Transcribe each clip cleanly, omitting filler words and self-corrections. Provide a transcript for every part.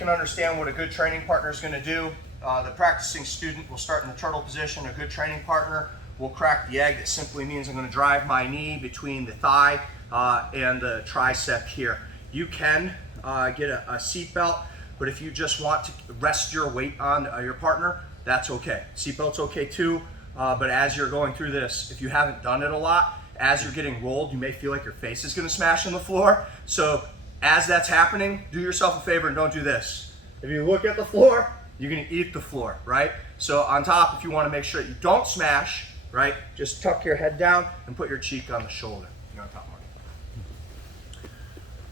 can understand what a good training partner is going to do. The practicing student will start in the turtle position. A good training partner will crack the egg. That simply means I'm going to drive my knee between the thigh and the tricep here. You can get a seat belt, but if you just want to rest your weight on your partner, that's okay. Seat belt's okay too, but as you're going through this, if you haven't done it a lot, as you're getting rolled, you may feel like your face is going to smash on the floor. So as that's happening, do yourself a favor and don't do this. If you look at the floor, you're going to eat the floor, right? So on top, if you want to make sure that you don't smash, right, just tuck your head down and put your cheek on the shoulder. You're on top,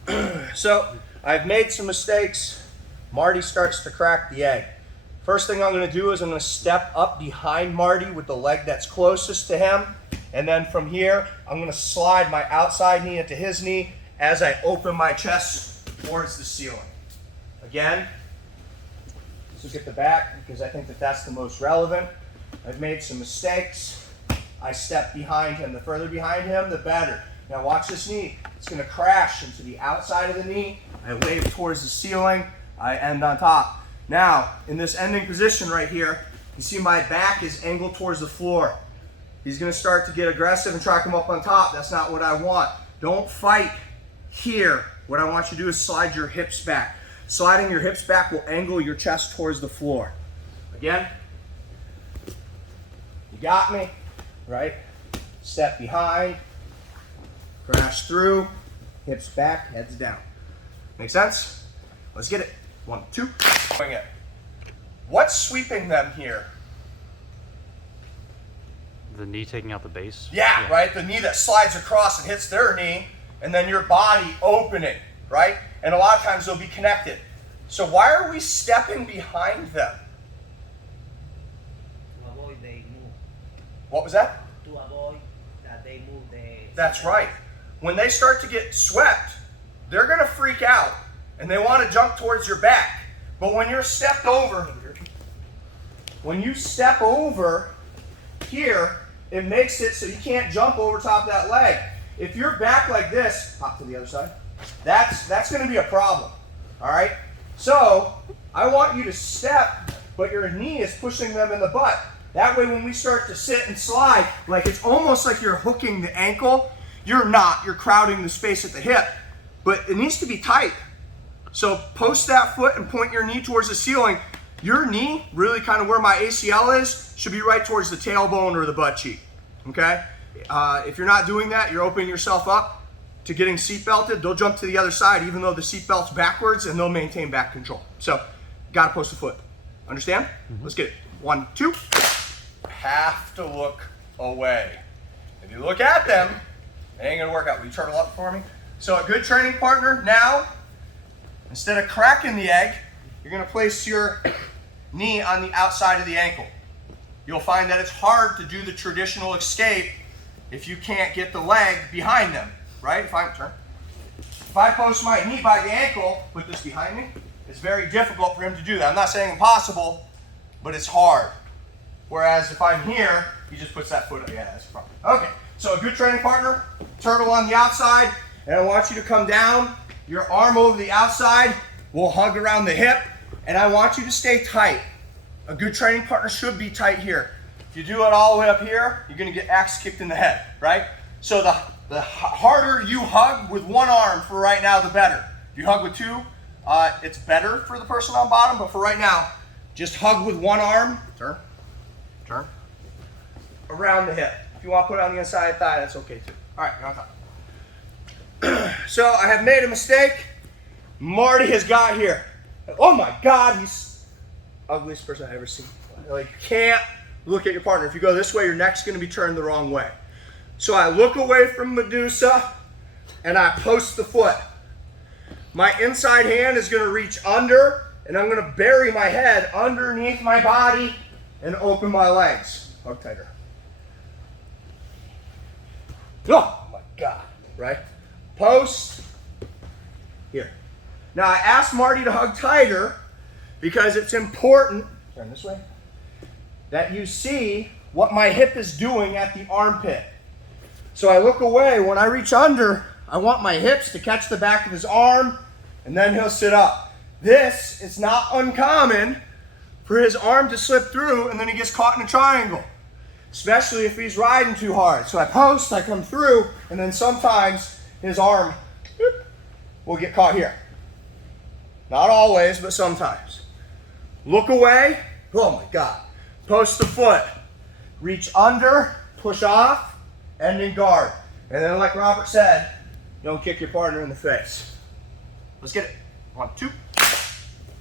Marty. So I've made some mistakes. Marty starts to crack the egg. First thing I'm going to do is I'm going to step up behind Marty with the leg that's closest to him. And then from here, I'm going to slide my outside knee into his knee as I open my chest towards the ceiling. Again, let's look at the back because I think that that's the most relevant. I've made some mistakes. I step behind him. The further behind him, the better. Now watch this knee. It's going to crash into the outside of the knee. I wave towards the ceiling. I end on top. Now, in this ending position right here, you see my back is angled towards the floor. He's going to start to get aggressive and try to come up on top. That's not what I want. Don't fight here. What I want you to do is slide your hips back. Sliding your hips back will angle your chest towards the floor. Again, you got me, right? Step behind, crash through, hips back, heads down. Make sense? Let's get it. 1, 2. Doing it. What's sweeping them here? The knee taking out the base? Yeah, right? The knee that slides across and hits their knee, and then your body opening, right? And a lot of times they'll be connected. So why are we stepping behind them? To avoid they move. What was that? To avoid that they move the... That's right. When they start to get swept, they're going to freak out, and they want to jump towards your back. But when you're stepped over, when you step over here, it makes it so you can't jump over top of that leg. If you're back like this, pop to the other side, that's going to be a problem, all right? So I want you to step, but your knee is pushing them in the butt. That way when we start to sit and slide, like it's almost like you're hooking the ankle. You're not. You're crowding the space at the hip, but it needs to be tight. So post that foot and point your knee towards the ceiling. Your knee, really kind of where my ACL is, should be right towards the tailbone or the butt cheek, okay? If you're not doing that, you're opening yourself up to getting seat belted. They'll jump to the other side even though the seat belt's backwards, and they'll maintain back control. So, gotta post the foot. Understand? Let's get it. 1, 2. Have to look away. If you look at them, it ain't gonna work out. Will you turtle up for me? So a good training partner now, instead of cracking the egg, you're going to place your knee on the outside of the ankle. You'll find that it's hard to do the traditional escape if you can't get the leg behind them, right? If I post my knee by the ankle, put this behind me, it's very difficult for him to do that. I'm not saying impossible, but it's hard. Whereas if I'm here, he just puts that foot up. Yeah, that's a problem. Okay, so a good training partner, turtle on the outside, and I want you to come down, your arm over the outside, we'll hug around the hip, and I want you to stay tight. A good training partner should be tight here. If you do it all the way up here, you're going to get axe kicked in the head, right? So the harder you hug with one arm for right now, the better. If you hug with two, it's better for the person on bottom, but for right now, just hug with one arm. Turn. Around the hip. If you want to put it on the inside of the thigh, that's okay too. All right, you're on top. So I have made a mistake. Marty has got here. Oh my God, he's the ugliest person I've ever seen. Like, you can't look at your partner. If you go this way, your neck's going to be turned the wrong way. So I look away from Medusa and I post the foot. My inside hand is going to reach under, and I'm going to bury my head underneath my body and open my legs. Hug tighter. Oh my God, right? Post. Here. Now I asked Marty to hug tighter because it's important, turn this way, that you see what my hip is doing at the armpit. So I look away. When I reach under, I want my hips to catch the back of his arm, and then he'll sit up. This is not uncommon for his arm to slip through and then he gets caught in a triangle, especially if he's riding too hard. So I post, I come through, and then sometimes his arm will get caught here. Not always, but sometimes. Look away. Oh my God. Post the foot. Reach under, push off, and then guard. And then like Robert said, don't kick your partner in the face. Let's get it. 1, 2.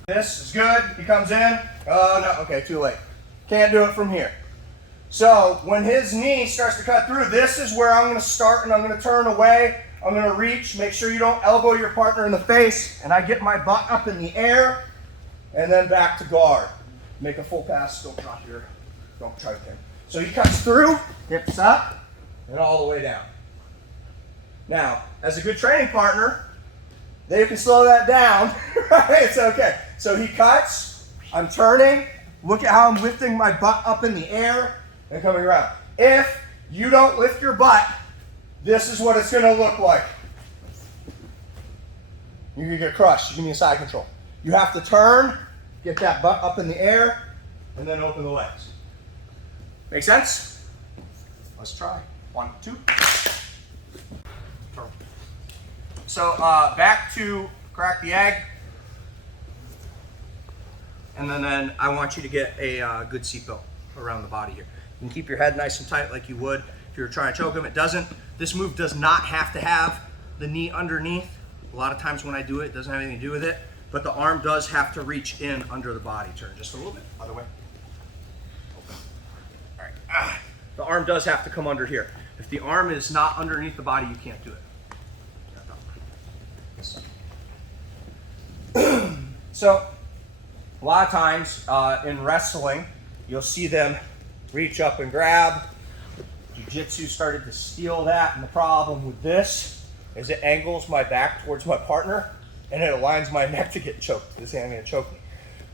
This is good. He comes in. Oh no, okay, too late. Can't do it from here. So when his knee starts to cut through, this is where I'm going to start, and I'm going to turn away. I'm going to reach. Make sure you don't elbow your partner in the face. And I get my butt up in the air, and then back to guard. Make a full pass. Don't try to pin. So he cuts through, hips up, and all the way down. Now, as a good training partner, they can slow that down, right? It's okay. So he cuts, I'm turning, look at how I'm lifting my butt up in the air and coming around. If you don't lift your butt, this is what it's gonna look like. You're gonna get crushed, you need a side control. You have to turn, get that butt up in the air, and then open the legs. Make sense? Let's try. 1, 2. Turn. So back to crack the egg. And then I want you to get a good seatbelt around the body here. You can keep your head nice and tight like you would if you were trying to choke him. It doesn't. This move does not have to have the knee underneath. A lot of times when I do it, it doesn't have anything to do with it. But the arm does have to reach in under the body. Turn just a little bit. Other way. Open. All right. The arm does have to come under here. If the arm is not underneath the body, you can't do it. So, a lot of times in wrestling, you'll see them reach up and grab. Jiu-jitsu started to steal that, and the problem with this is it angles my back towards my partner, and it aligns my neck to get choked. This ain't gonna choke me,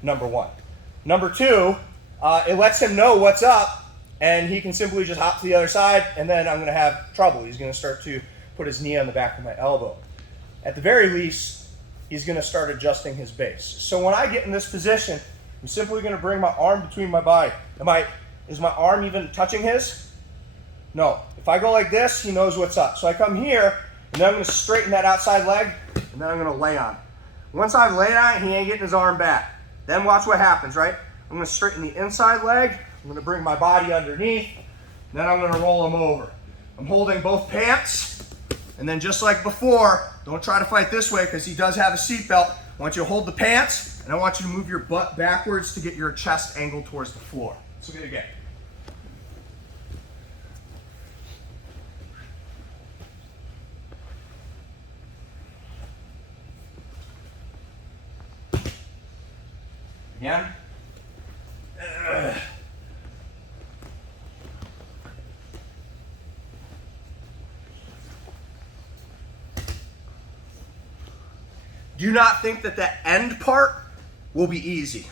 number 1. Number 2, it lets him know what's up, and he can simply just hop to the other side, and then I'm gonna have trouble. He's gonna start to put his knee on the back of my elbow. At the very least, he's going to start adjusting his base. So when I get in this position, I'm simply going to bring my arm between my body. Is my arm even touching his? No. If I go like this, he knows what's up. So I come here, and then I'm going to straighten that outside leg, and then I'm going to lay on it. Once I've laid on it, he ain't getting his arm back. Then watch what happens, right? I'm going to straighten the inside leg. I'm going to bring my body underneath. Then I'm going to roll him over. I'm holding both pants. And then just like before, don't try to fight this way because he does have a seatbelt. I want you to hold the pants, and I want you to move your butt backwards to get your chest angled towards the floor. Let's do it again. Again. Do not think that the end part will be easy.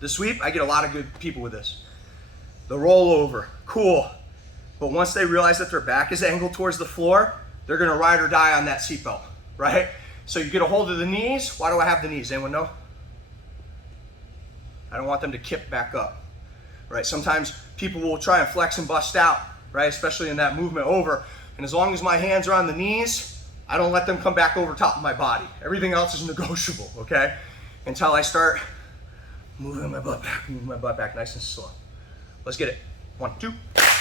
The sweep, I get a lot of good people with this. The rollover, cool. But once they realize that their back is angled towards the floor, they're gonna ride or die on that seatbelt, right? So you get a hold of the knees. Why do I have the knees? Anyone know? I don't want them to kip back up, right? Sometimes people will try and flex and bust out, right? Especially in that movement over. And as long as my hands are on the knees, I don't let them come back over top of my body. Everything else is negotiable, okay? Until I start moving my butt back nice and slow. Let's get it. 1, 2.